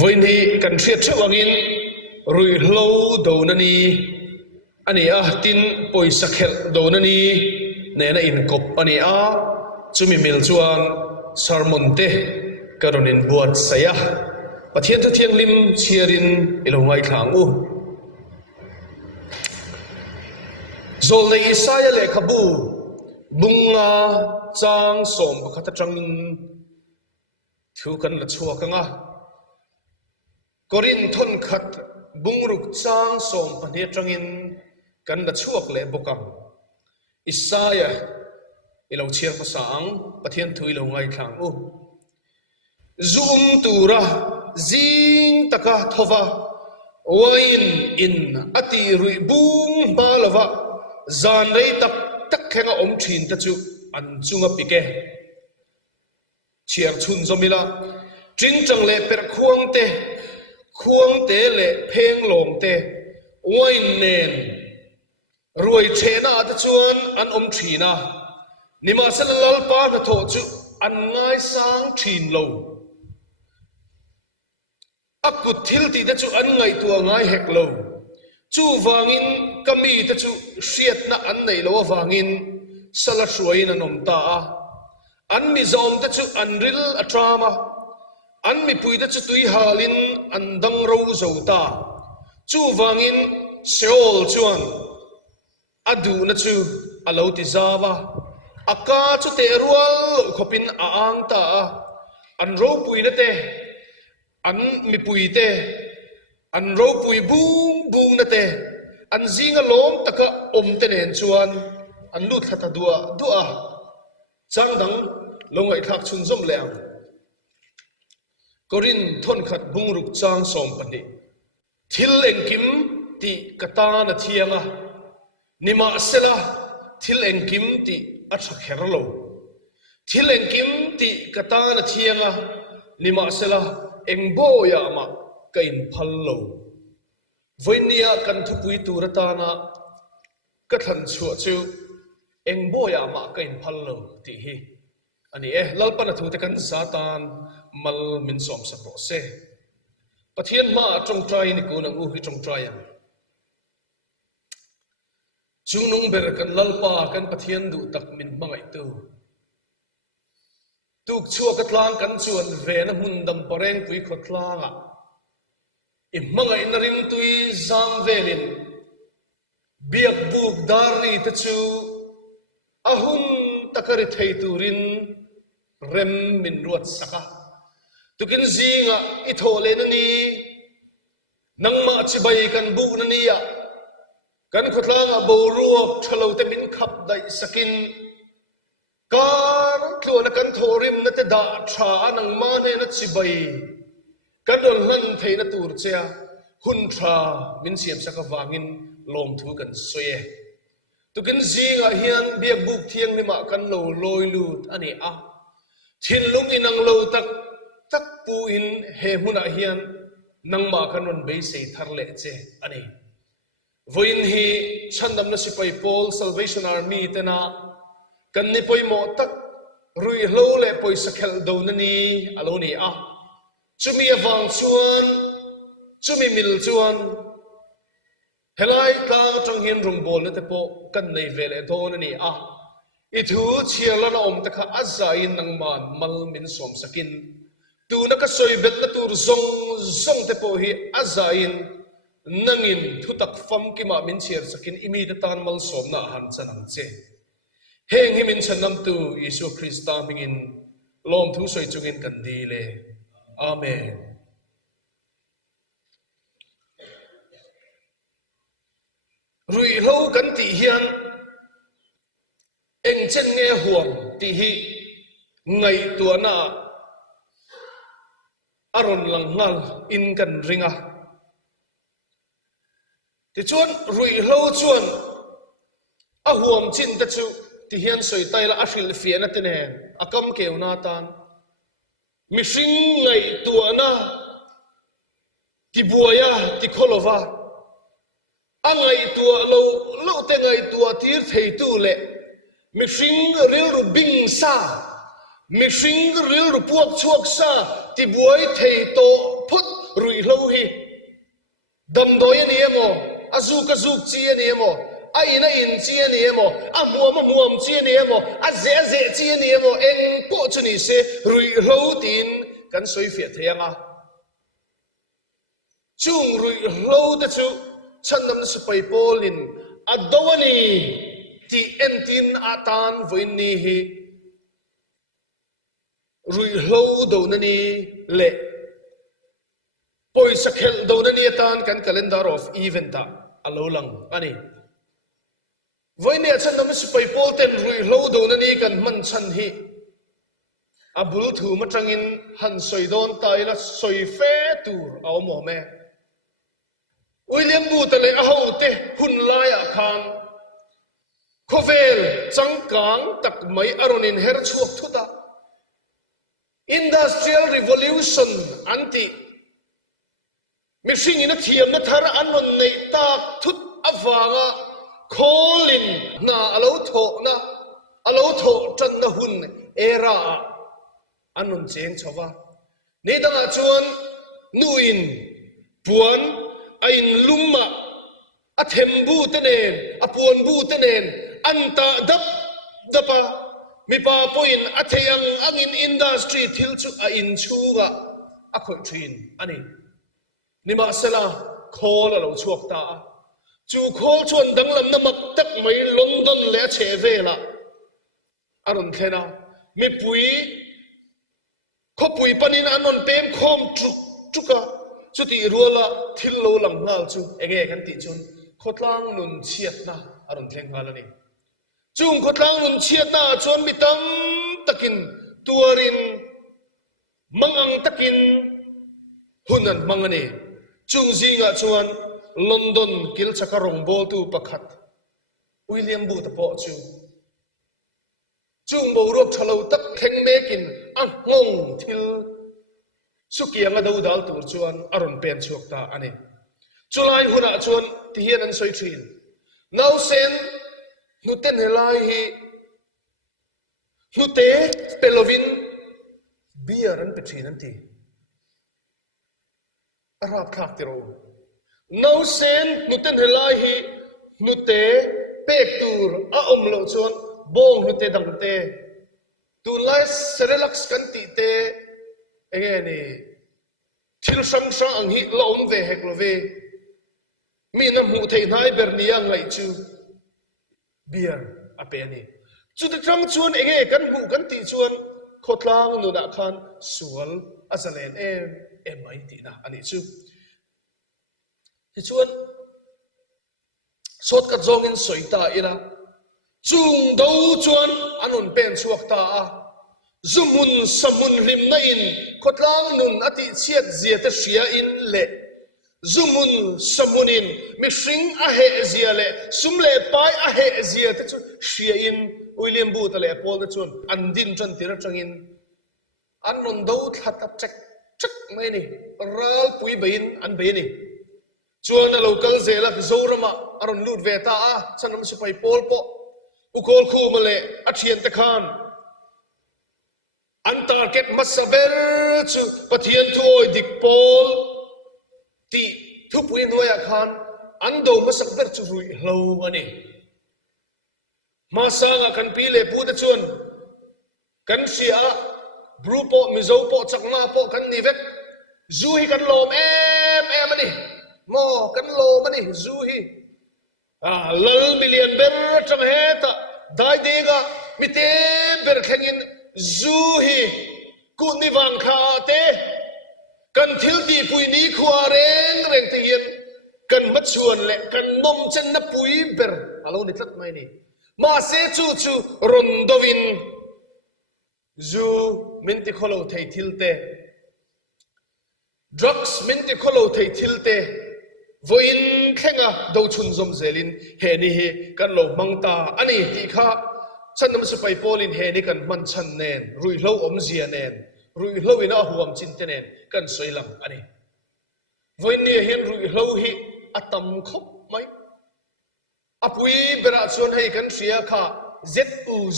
วันนี้กันเชียร์เชื่อวังอินรุ่ยเล่าดูนันนี่อันนี้ตินปอยสักเฮลดูนันนี่เนน่าอินกบอันนี้จุมิมิลจวนสารมนเตกรณินบวชเสียปะเทียนทุเทียงลิมเชียรินอิลงไงขังโซลในอิสายเลขบูบุงงาจางสมปะคัตจังทิวกันละชัวกังกรินทนขัดบุงรุกจางสมปะเนียจังอินกันละชัวกเลบกังอิสายอิลงเชียงภาษาอังปะเทียนทุอิลงไงขังซูมตูระจิงตะกะทว่าวินอินอติรุยบุงบาลวะจานไรตักแข่งอมชินตะจูอันจุงปิเกเชียร์ชุนจอมิละจิงจังเล่เป็นควงเตเล่เพลงหลงเตวินเนนรวยเชนาตะจวนอันอมชินานิมาสลลปานะโถจูอันง่ายสร้างชินโลอักุทิลตีตะจูอันง่ายตัวง่ายเฮกโลจูวางินกามีตะจูเชียดนะอันไหนโลวางินสละสวยนะนมตาอันมีจอมตะจูอันริลอัตรามาอันมีปุยตะจูตุยฮาลินอันดังรูโจตาจูวางินเซโอลจวนอดูนะจูอลาวติซาวาอากาจูเตรัวลขบินอ่างตาอันรูปุยนะเตอันมีปุยเตอันรูปุยบุงนะเตอันจิงอลมตะกะอมเตเนนชวนอันลุดขัดดัวจังดังลงไอทักชุนจมแรงกรินทนขัดบุงรุกจางสมปนิทิลเองกิมติกตานะเทียงนิมาเซลาทิลเองกิมติอัชเขรโลทิลเองกิมติกตานะเทียงนิมาเซลาเองโบยามะกินพัลโลวันนี้กันทุกุยตูรตานะก็ทันชัวจูเองโบยามะกินพัลโลที่ฮีอันนี้ลัลปนัทุตกันซาตานมัลมินสอมสปอเซปะเทียนมาจงใจนี่กูนังอุจงใจจูนงเบรกันลัลปากันปะเทียนดูตักมินมังไอตูตุกชัวกัตลางกันชวนเวนมุนดำปะเรงตุยขดลางอิมังไอนริมตุยจางเวลินเบียกบุกดารีตจูอาหุนตะกริเทยตูรินเรมมินรวดสักตุกินจิงอิโทเลนนีนังมาจิบายกันบุกนีกันขดลางบูรัวทะเลเตมินขับได้สกินการทวนกันโทริมนัตดาชานังมาเนนัจิบายกันโดนลันเทนตูร์เซียหุนทรามินเสียมสักวางินลมทุกันสวยตุกินจิงเฮียนเบียบุกเทียงนิมากันโลลอยลูดอันนี้ทินลุงอินังโลตักปูอินเฮมุนาเฮียนนังมากันวันเบสทาร์เลเจอันนี้วินฮีฉันดำนัสิไปโพล Salvation Army เตนะกันนี่ไปหมดตักรุยโลเลไปสักเฮลดูนันนี่อโลนี่จุมีวังชวนจุมีมิลชวนเฮลัยตาจังเห็นรุมบอลนั่นแต่พอกันในเวลาโดนนี่อีทูเชียร์ละน้อมตะข้าอาศัยนังมันมัลมินสวมสกินตูนักสอยเบ็ดละตูร์ซงแต่พอฮีอาศัยนังอินทุตักฟัมกิมามินเชียร์สกินอิมีตตานมัลสวมน่าหันจันังเจเฮงฮิมินฉันนำตูยิสุคริสต์ตามิงลมทุสอยจุงินกันดีเลยอาเมนรุยโลกันตีเฮียนเอ็งเช่นเงยห่วงตีฮีไงตัวน่าอารมณ์หลังงัลอินกันริงที่ชวนรุยโลชวนห่วงจินตะจูที่เฮียนสวยไตละอาศิลฟีนัตเนกำเกี่ยวนาตานมิสิงไงตัวน่าที่บัวยาที่โคลวาไงตัวเราแต่ไงตัวที่เทตูเล่มิสิงเรียลรูบิงซามิสิงเรียลรูพวกชวกซาที่บัวยเทโตพุท gam doi ani emo azuk chi ani emo aina in chi ani emo amuam chi ani emo aze chi ani emo eng po chuni se rui lo tin kan soi fia thianga chung rui lo da chu chanam na supai polin adawani ti entin atan voini hi rui lo do nani le poi sakhel do nani atan kan calendar of event ta alolang ani voini chanam na supai pol ten rui lo do nani kan man chan hi abul thu matangin han soidon taila soi fe tur aw mo me William Butale ahote hun laya khan khovel changkang tak mai aronin her chuak thuta industrial revolution anti mishing ina thiam na thar anon nei tak thut awanga kholin na alo tho chan na hun era anon cheng chawa nedanga chuan nuin puan ain lumma a thembu tenen a puan bu tenen anta dapa mi pa point a theyang angin industry thil chu a in chuga a khoi thin ani nima sela khol alo chuak ta chu khol chuan danglam na mak tak mai London le chevela aron thena mi pui kho pui panin anon pem khom truka chuti ruala thil lo lang ngal chu ege kan ti chun khotlang nun chiat na aron thleng halani chung khotlang nun chiat na chon mitam takin tuarin mangang takin hunan mangani chung zinga chuan London kil chakarong bo tu pakhat William Booth po chu chung bo rop thalo tak kheng mekin ngong thil sukianga do dal tur chuan aron pen chuak ta ani chulai huna chuan tihian an soi thin now sen nuten helai hi nute pelovin beer an pethin an ti arap khak tiro now sen nuten helai hi nute pek tur a omlo chuan bong nute dangte tu lai serelax kan ti te engeni thil sang ang hi lom ve hek lo ve mi na mu thei nai ber niang lai chu beer a pe ni chu de tang chuan enge kan hu kan ti chuan khotlang nu da khan sual azalen em mai ti na ani chu ti chuan sot ka zong in soita ila chung do chuan anon pen chuak ta a zumun samun rim na in khotlang nun ati chiat zia ta shia in le zumun samunin mishing a he zia le sumle pai a he zia ta chu shia in William Booth le Paul na chun andin chan tira changin anon do thatap chak mai ni ral pui bain an be ni chuan local zela zorama aron lut ve ta a chanam supai Paul po ukol khu male a thian ta khan an target masaber chu pathian thuoi dik Paul ti thupui noya khan ando masakber chu rui hlo ani masanga kan pile pu da chun kan sia grupo mizo po chakna po kan nivek zu hi kan lom em ani mo kan lom ani zu hi lal million ber cham heta dai dega mite ber khangin zu hi ku ni wang kha te kan thil ti pui ni khwa reng te hian kan mat chuan le kan nom chen na pui ber alo ni tlat mai ni ma se chu rondovin zu minti kholo thei thilte drugs minti kholo thei thilte voin khenga do chun zom zelin he ni hi kan lo mangta ani ti kha chanam supai polin he ni kan man chan nen rui hlo om zia nen rui hlo ina huam chin te nen kan soilam ani voin ni hian rui hlo hi atam khop mai apui bera chuan hei kan ria kha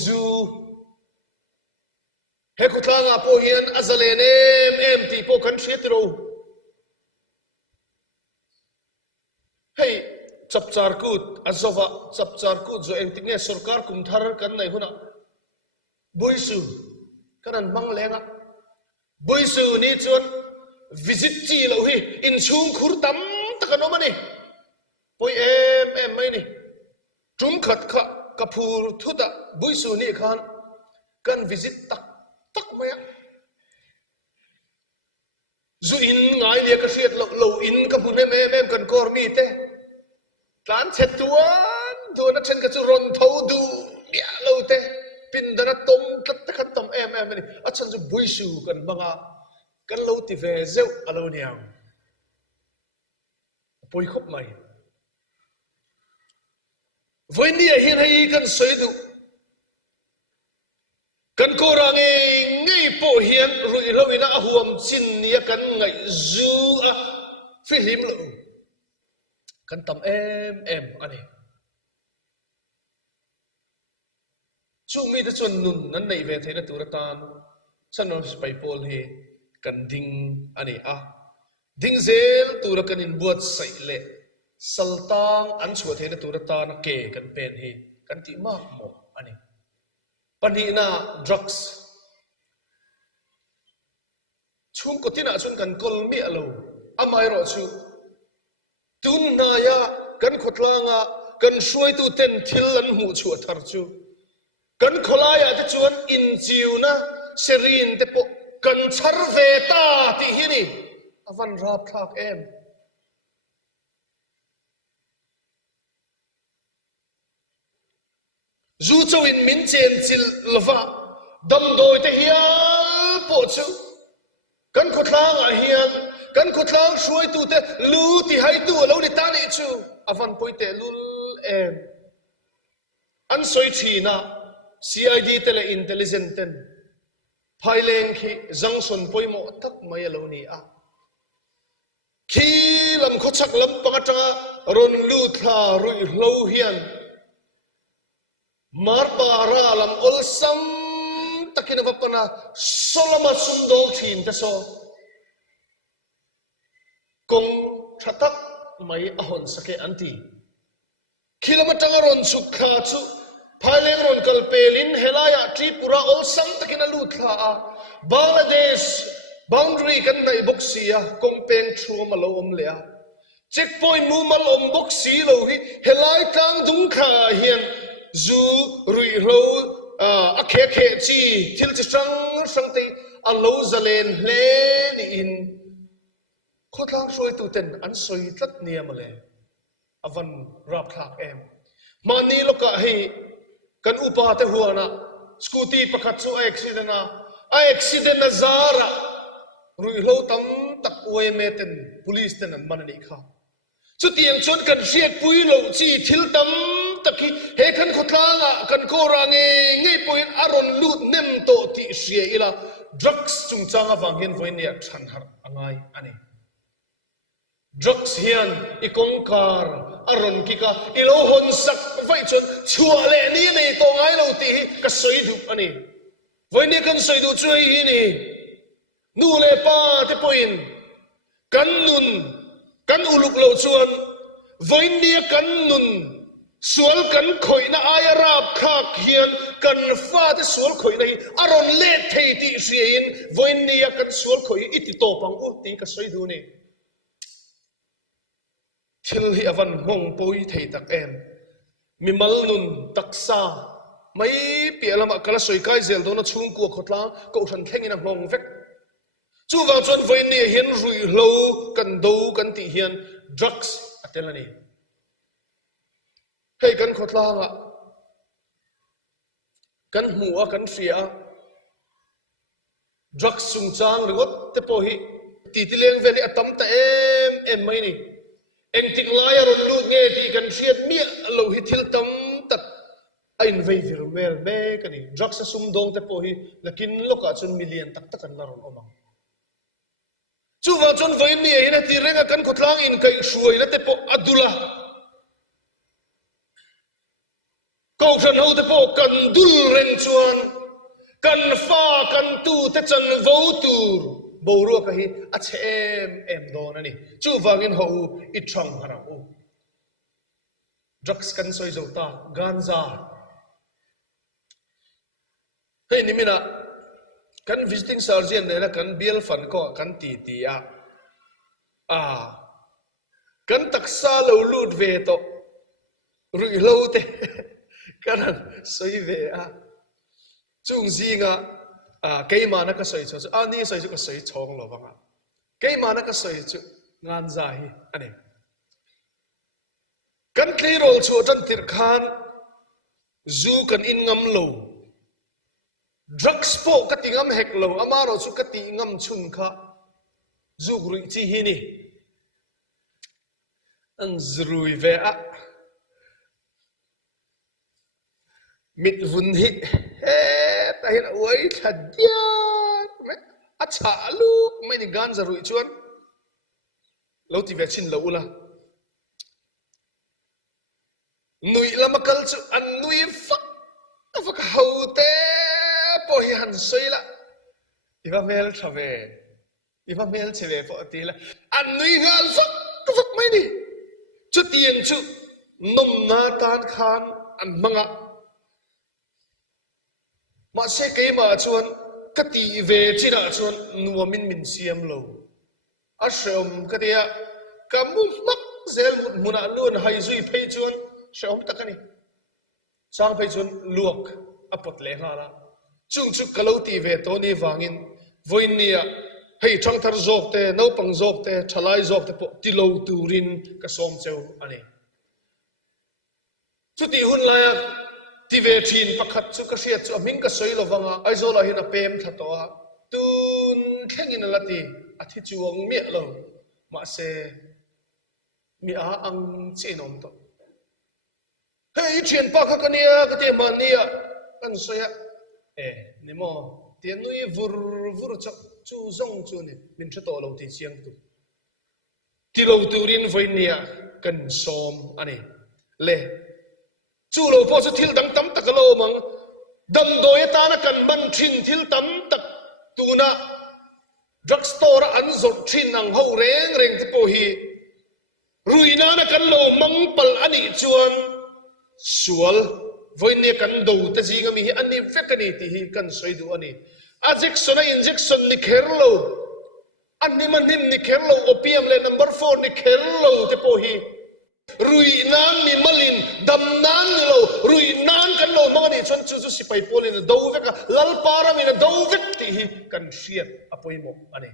zu he khutlanga po hian azale nem em ti po kan ria tiro ให้จับจาร์กูดอัศวะจับจาร์กูดจะเองติงเนี่ยสุรการกุมทาร์กันในหุ่นบุยสูกันนั้นมังเลงอ่ะบุยสูนี่จวนวิจิตจีเราฮีอินชุงขุรตั้มตะกันออกมานี่ปุยไม่นี่จุ่มขัดขะกับผู้ทุตะบุยสูนี่ขันกันวิจิตตักไม่อะจูอินง่ายเลียกเสียดเราอินกับผู้แม่กันกอร์มีเต้การเช็ดตัวนักเชนก็จะรอนเท้าดูเนี่ยเราเต้ปินดานัตมตัดตะขันตมไม่นี่อาจารย์จะบุยสูกันบ้างอ่ะกันเราติเวเซลอาเราเนี่ยปุยคบไหมวันนี้เห็นให้กันสวยดูกันโกรังเองไงโปเฮียนรุ่ยเราอินะหัวมจินเนี่ยกันไงจูอ่ะฟิลิมเรากันตำอันนี้ช่วงมีแต่ชวนนุนนั้นในเวทีนัตุรตานฉันนอนไปโพลเฮกันดิ้งอันนี้ดิ้งเซลตุรกันินบวชใส่เละสัลตังอันชัวเทนัตุรตานเกกันเป็นเฮกันที่มากหมดอันนี้ปัญหาน่ะดรักส์ช่วงกติน่ะช่วงกันกลมีอะไรอาไม่รอชูตุนนายะกันขดลางะกันช่วยตูเต็นทิลลันหูชัวทาร์จูกันขลายะจะชวนอินจิวนะเซรีนเตปกันชาร์เวตาที่ฮินี่อวันราบทากจูเจ้าอินมินเจนจิลลวะดำโดยเทียลปอจูกันขดลางะเฮียนกันขดลางช่วยตูเตลูที่ให้ตัวเราดิตานิจูอวันปอยเตลุลอันสวยทีน่ะ CID เตเลอินเทลเจนเทนภายเลงขีจังสนปอยโมตักไม่เหล่านี้ขีลำขดชักลำปังจังรอนลูทารุยโลเฮียนมาร์บาราลำอุลซัมตะกินวัปนาโซลมาสุนโดทีนเตโซกงชัตักไม่อหอนสเกอันตีขีลำจังรอนสุขาชุภายเลงรอนกัลเปลินเฮลายาทริปุระอุลซัมตะกินลูทาบังกลาเทศบาวน์ดรีกันในบุกเสียกงเป็นทรูมาลอมเลียเช็คพอยต์มูมาลอมบุกสีโลหิเฮลายตังดุงขาเฮียนจูรุยโลอาเคจีทิลจิสังตีอัลโลซาเลนเลนินขดลางช่วยตูเต็นอันสวยตัดเนียมาเลยอวันรับคลากมานี่ลูกให้กันอุปาเตหัวนะสกูตี้ประคัตสู้อุบิเหตุนะซาระรุยโลตั้มตักอวยเมตัน police เต็นมันนี่ข้าสุดที่ยังชนกันเสียปุยโลจีทิลตั้มตะกี้เฮกันขดลางกันโกรังไงปุยอารอนลูดเนมโตติเสียอีละ drugs จุงจางฟังเห็นไว้เนี่ยฉันหาอะไรอันนี้ drugs เฮียนอีกงการอารอนกิกาอีโลหอนสักไว้จนชัวเลนี่ในตรงไงเราตีก็สวยดูอันนี้ไว้เนี่ยกันสวยดูช่วยนี่นูเลป้าที่ปุยนกันนุนกันอุลุกเราชวนไว้เนี่ยกันนุนสวลกันคอยน่าอายราบขากเฮียนกันฟ้าที่สวลคอยในอารอนเล่เทติเสียนวันนี้กันสวลคอยอิติโตปังอุติก็สวยดูนี่ทิลฮิอวันงงปุยเทตักมีมัลนุนตักซาไม่เปียละมากระสวยกายเซลโดนชุ่มกัวขดล้างก็ฉันแข่งนักงงเฟกจู่ว่าจนวันนี้เห็นรุยโลกันดูกันตีเฮียนดรักส์อัตเตลนี่ให้กันขดลางกันหัวกันเสียดรักสุงจางหรือว่าเตปหิตีที่เลี้ยงเวลีอัตมแต่ไม่นี่เอ็งติกลายรอนลูดเงี้ยที่กันเสียเมียเราหิทิลตัมตัดไอ้เวฟิร์เมลเมกันนี่ดรักสุมดงเตปหิลักินโลกาจนมิลเลียนตักตักันลารอนออกมาจู่ว่าจนวันนี้เห็นที่เรื่องกันขดลางอินกัยช่วยแล้วเตปอัดุละก็ฉันเอาแต่พวกกันดุลเรนชวนกันฟ้ากันตูแต่จันวูตูบรัวกะฮีอัจเอ็มโดนนี่จู่ฟังอินหูอิทรังฮาราอู drugs kan soi zo ta ganja hei ni mina kan visiting sergeant ne la kan bill fan ko kan ti a kan taksa lo lut ve to rui lo te kan soi ve a chung zinga cái mà nó có sợi cho ni sợi có sợi chong lo bang cái mà nó có sợi cho ngan za hi anh kan clear all cho tan tir khan zu kan in ngam lo drugs po ka tingam hek lo amaro chu ka ti ngam chun kha zu grui chi hi ni an zrui ve a mit vun hi ta hin oi thadia a cha lu mai ni gan zarui chuan lo ti ve chin lo ula nui lamakal chu an nui fak haute po hi han soila iba mel thave iba mel cheve po atila an nui ngal fak mai ni chu tien chu nom na tan khan an manga ma se ke ma chuan kati ve chira chuan nuamin min siam lo a shom katia kamu mak zel muna lun hai zui phei chuan shom takani sang phei chuan luak apot le hala chung chu kalau ti ve to ni wangin voinia hei thang thar zok te no pang zok te thalai zok te po tilo turin ka som cheu ani chu ti hun la ti ve thin pakhat chu ka hriat chu aming ka soi lo wanga aizola hin a pem thatoa tun thlengin lati athi chuang me lo ma se mi a ang chinom to hei thian pa kha kania ka te mania kan soya nimo tian nui vur chu zong chu ni min tha to lo ti chiang tu ti lo turin voinia kan som ani le chu lo po chu thil dang tam tak lo mang dam doi ta na kan man thin thil tam tak tu na drugstore an zot thin ang ho reng te po hi ruina na kan lo mang pal ani chuan sual voine kan do ta jinga mi hi ani vekani ti hi kan soi du ani injection ni kherlo ani manin ni kherlo opium le number 4 ni kherlo te po hi rui nan mi malin dam nan lo rui nan kan lo mani chon chu sipai polin do veka lal para mi do vek ti hi kan hriat apoi mo ani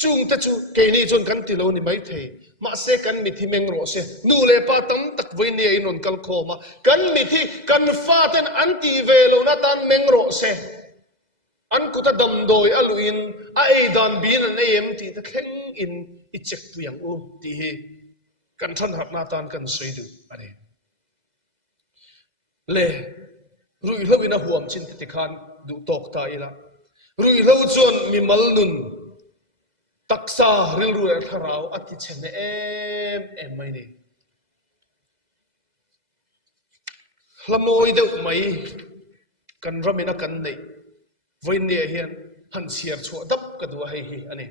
chung ta chu ke ni chon kan ti lo ni mai the ma se kan mi thi meng ro se nu le pa tam tak voi ni ai non kal kho ma kan mi thi kan fa ten anti ve lo na tan meng ro se an ku ta dam doi aluin a ei dan bin an em ti ta khleng in I check tu yang u ti hi kan than hat na tan kan soi du ani le rui lo ina huam chin ti khan du tok ta ila rui lo chon mi mal nun taksa ril ru tharau ati chene em mai ni hlamoi deuh mai kan ramina kan nei voine hian han siar chu dap ka du hai hi ani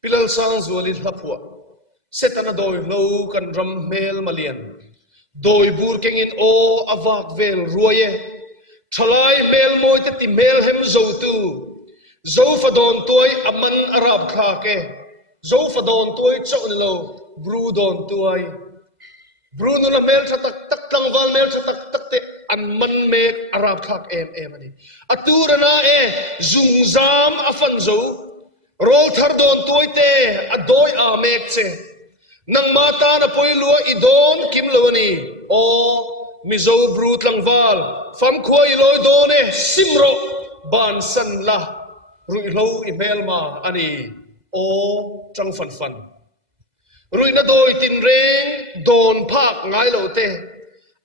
pilal sang zualin hlapua setana doi lo kan ram mel malian doi bur kengin o avak vel ruaye thalai mel moi te ti mel hem zo tu zo fadon toy aman arab kha ke zo fadon toy chon lo bru don toy bru nu la mel tak tak tang wal mel tak tak te an man mek arab khak em ani aturana zung zam afan zo rol thar don toy te adoi a mek che nang mata na poilua idon kim lo ni o mizo bru tlangwal fam khoi loi done simro ban san la rui lo email ma ani o chang fan rui na doi tin reng don phak ngai lo te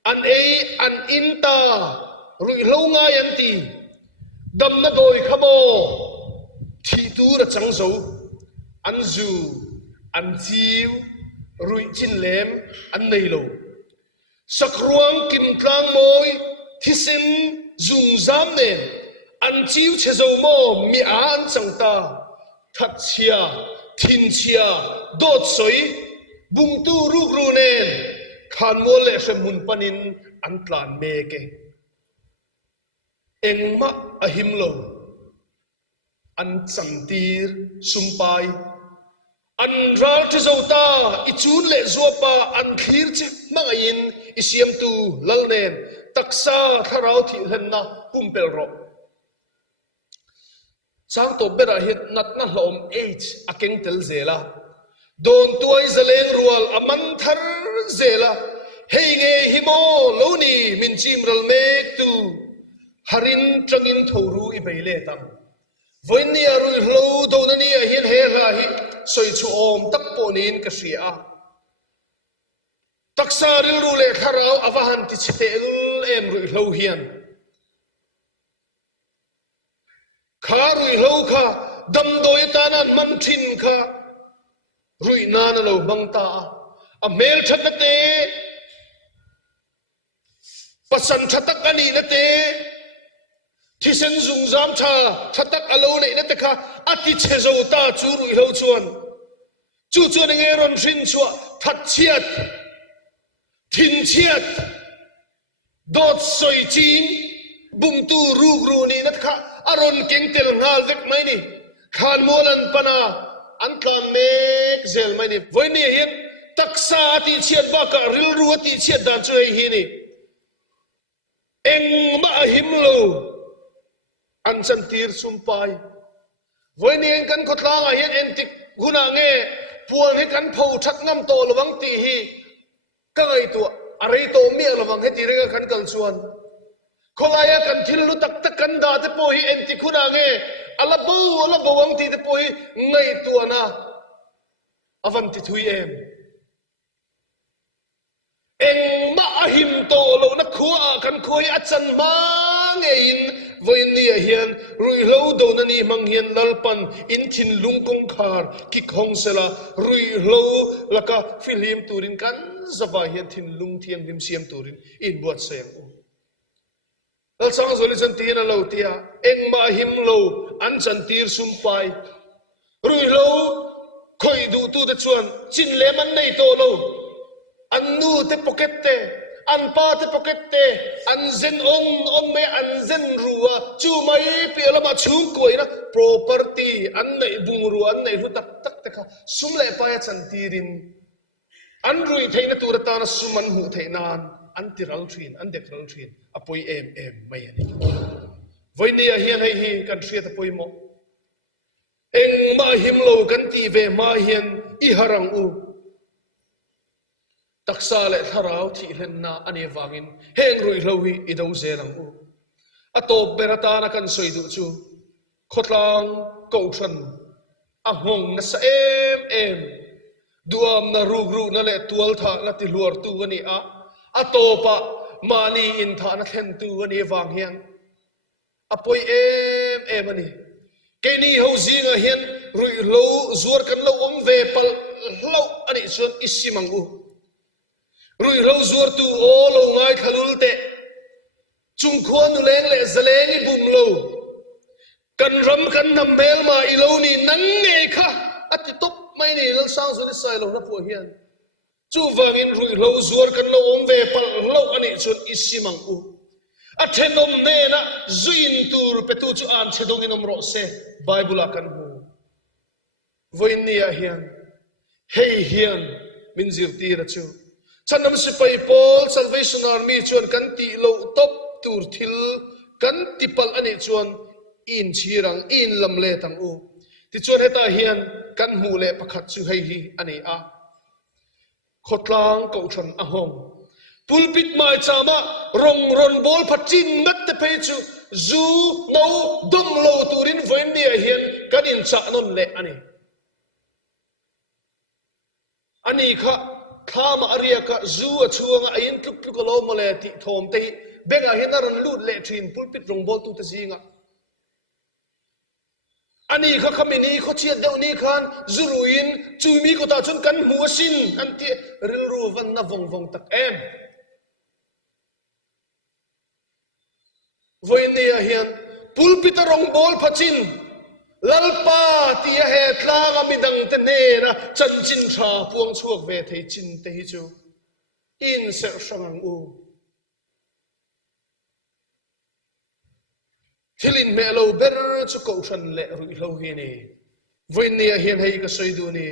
an an inta rui lo ngai an ti dam na doi khamo thi tu ra chang zo an zu an chiu rui chin lem an nei lo sakruang kim tlang moi thisim zung zam ne an chiu chezo mo mi an changta that chia thin chia dot soi bung tu ruk ru nen ขานมัวเลสมุนปนินอันตลานเมเกเองมะอหิมโลอันสันตีร์สุมไปอันรัลที่เจ้าตาอิจูนเละจัวปาอันขีร์จิมังอินอิเสียมตูลัลเนนตักษาทาราวที่เห็นนะปุ่มเปลรอช่างตัวเบราฮิตนัดนะลมเอชอาเก่งเตลเซล่าโดนตัวอิสเลงรัวลอามันทาร์เซล่าเฮงเอฮิโมโลนีมินจิมรัลเมกตูฮารินจังอินทูรูอิเบเลตัมวันนี้รุยโลโดนนี่เห็นเฮลาฮิสวยชูอมตักปนินกษีอาตักษาริลรูเลทาราวอวหันติชิเตลเอ็มรุยโลเฮียนข้ารุยโลข้าดำโดยตานันมันทินข้ารุยนานโลบังตาอเมลชัดเตปัสันชัดกันนี่นเตที่เส้นซุงจามชาชัดอโลนี่นเตข้าอติเชโซตาจูรุยโลชวนจูชวนเงรอนชินชัวทัดเชียดทินเชียดโดดสอยจีนบุมตูรูกรูนี่นัดข้าอารอนเก่งเตลงาเล็กไหมนี่ขานมัวลันปนาอันตามเมกเซลไหมนี่วันนี้เห็นตักษาตีเชียดบ้าการิลรัวตีเชียดดันช่วยฮีนี่เอ็งมาหิมโลอันจันทีร์สุมไปวันนี้เอ็งกันขดลางเห็นเอ็นติกุนาเงปวงให้กันเผาชักน้ำโตระวังตีฮีก็ไอตัวอะไรโตเมียระวังให้ตีเรื่องกันกันส่วนคนอะไรกันทิลลุตักตะกันดาที่พอฮีเอ็นติกุนาเงอัลบูวังตีที่พอฮีไงตัวน่ะอวันติทุยเอ็งมาหิมโตโลนักขัวกันคุยอาจารย์มาเงินวันนี้เฮียนรุยโลโดนนี่มังเฮียนลลปันอินทินลุงกงคาร์กิคงเซลารุยโลแล้วก็ฟิลิมตูรินกันสบายเฮียนทินลุงเทียมริมเสียมตูรินอินบวชเสียงแล้วสังสลิจันตีนเราเตียเอ็งมาหิมโลอันจันตีร์สุมไปรุยโลคอยดูตูเดชวนจินเลมันในโตโลอันนูเตปเกตเตอันป้าเตปเกตเตอันเซนอมไม่อันเซนรัวจูไม่เปียละมาชูกวยนะ property อันไหนบุงรัวอันไหนรู้ตักเตะค่ะสุมเล่ไปจันทีรินอันรุยเทนตัวตานะสุมันหูเทนานอันติรัลทรีนอันเด็กรัลทรีนอภัยไม่อันนี้วันนี้เฮียนให้ฮีกันเสียตะปอยโมเอ็งมาหิมโลกันตีเวมาเฮียนอิหารังอูตักษาเลทาราวที่เห็นนาอันนี้วางินเฮงรุยโลวิอิดาวเซลังอูอตบเบรตานักันสวยดูจูขดลางกูชันอ่างหงนัสเอ็มดูอมนารูนั่นแหละตัวลท่านัติลัวตัวนี้อตบะมานีอินท่านักเห็นตัวนี้วางเฮียนอภัยอันนี้แกนี่เขาจีงเฮียนรุยโลจวดกันโลอมเวปลโลอันนี้ส่วนอิสิมังอูรุยโลจวดตัวโอโลง่ายขลุลเตจุงขวานุเลงเละเล่งบุมโลกันรำกันนำเมลมาอีโลนี่นั่งไงค่ะอัติตบไม่นี่เราสร้างสุดที่ใส่เรานับหัวเฮียนจูฟังอินรุยโลจวดกันโลอมเวปลโลอันนี้ส่วนอิสิมังอูอัฐนมเนนะจุอินตูร์เปตูจูอันเชดงอินอมโรเซไบเบิลกันหูวันนี้เฮียนเฮียนมินซิรตีระจูฉันนำสิไปพอล Salvation Army ชวนกันตีโลตบตูร์ทิลกันติปัลอันนี้ชวนอินชีรังอินลำเลตังอูที่ชวนให้ตาเฮียนกันหูเละประคัดสุให้ฮีอันนี้ขดลางเกาชันหงปุลปิดมาจามารอนบอลพัดจินมัดเตเพจูจูนูดมโลตูรินเวนเดียเฮียนกันอินจักนนเละอันนี้ค่ะข้ามาเรียกจูช่วงอินทุกโลมาเลติทอมเตะเบงเห็นนั่นลูดเละทินปุลปิดรองบอลตูตะซิงอันนี้ค่ะคำนี้เขาเชียดเดี๋ยวนี้คันจูรุอินจูมีก็ตาชนกันหัวสินอันที่ริลรูวันน่ะวงตักวันนี้เฮียนปุลปิตรองบอลพัชินลัลปาที่เหตุลางมิดังเตเนนะจันจินชาพวงช่วงเวทีจินเตหิจู in ser sangang u thilin me lo ber chu ko san le rui lo hi ni voin ni a hian hei ka soi du ni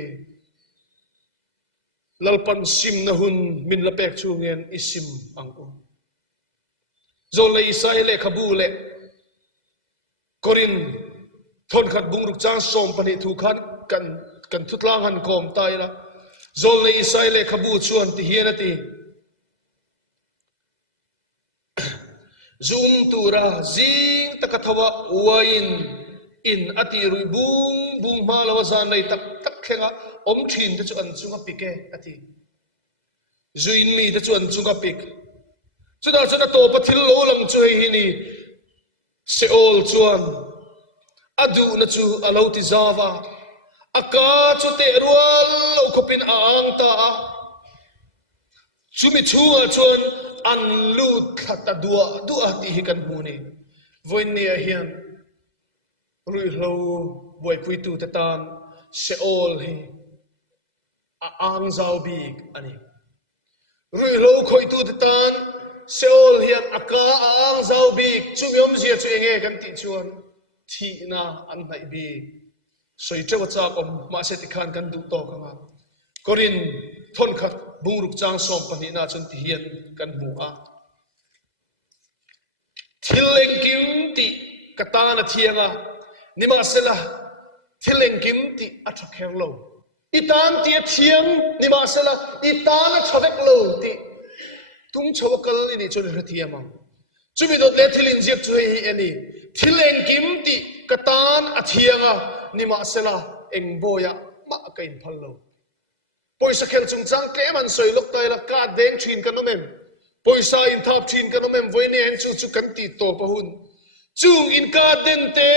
lalpan sim na hun min la pek chu ngen isim ang u zol le isai le khabu le korin thon khat bung ruk chang som pani thu khan kan thutlang han kom tai la zol le isai le khabu chuan ti hian ati zoom tura zing takathawa wain in ati rui bung ma lawa zan nei tak khenga om thin te chu an chunga pike ati zuin mi te chu an chunga pik chuda to pathil lo lang chu hi ni seol chuan adu na chu alo ti zawa aka chu te rual lo khopin ang ta chumi chunga chuan an lut khata dua ti hi kan mu ni voin ni a hian rui hlo boi pui tu te tan seol hi a ang zau big ani rui hlo khoi tu te tan seol hian aka ang zau big chumiom zia chu enge kan ti chuan thi na an nai bi soi chewa cha om ma se ti khan kan du to kanga korin thon khat bungruk chang som pani na chun ti hian kan mu a thileng kim ti katana thianga nima sela thileng kim ti athakher lo itan ti thiang nima sela itan athavek lo ti tum chawakal ini chun hrathiama chumi dot le thilin jek chu hi ani thileng kim ti katan athianga nima sela engboya ma kain phallo poisa khel chung chang ke man soi lok tai la ka deng thin kan nomem poisa in thap thin kan nomem voine en chu kan ti to pahun chung in ka den te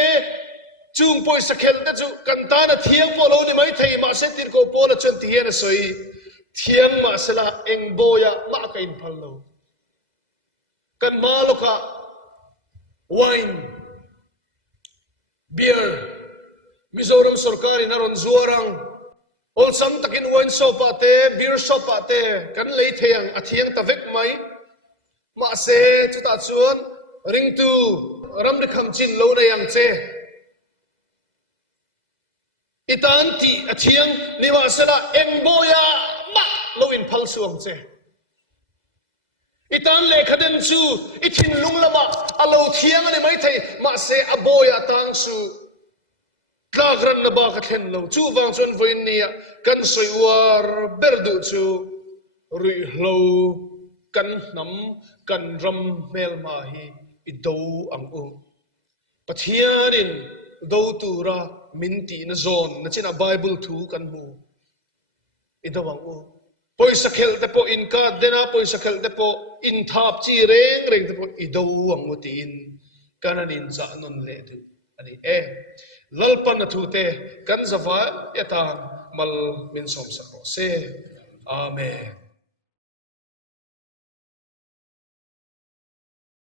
chung poisa khel te chu kan ta na thiang po lo ni mai thei ma se tin ko po la chen ti hian soi thiang ma sela eng boya ma ka in phal lo kan ma lo ka wine beer Mizoram sarkar in aron zuarang ol sam takin wine shop ate beer shop ate kan lei theyang athiang ta vek mai ma se chu ta chuan ring tu ram ri kham chin lo na yang che itan ti athiang niwa sala eng boya ma lo in phal suang che itan le khaden chu ithin lunglama alo thiang ani mai thei ma se aboya tang su tlagran na ba ka thlen lo chu wang chon voin nia kan soiwar berdu chu ri hlo kan nam kan ram mel ma hi ido ang u pathianin do tura minti na zon na china bible thu kan mu ido ang u poisa khel te po in ka dena poisa khel te po in thap chi reng te po ido ang u tin kananin za non le du ani lalpan na thu te kan zawa eta mal min som sa ko se amen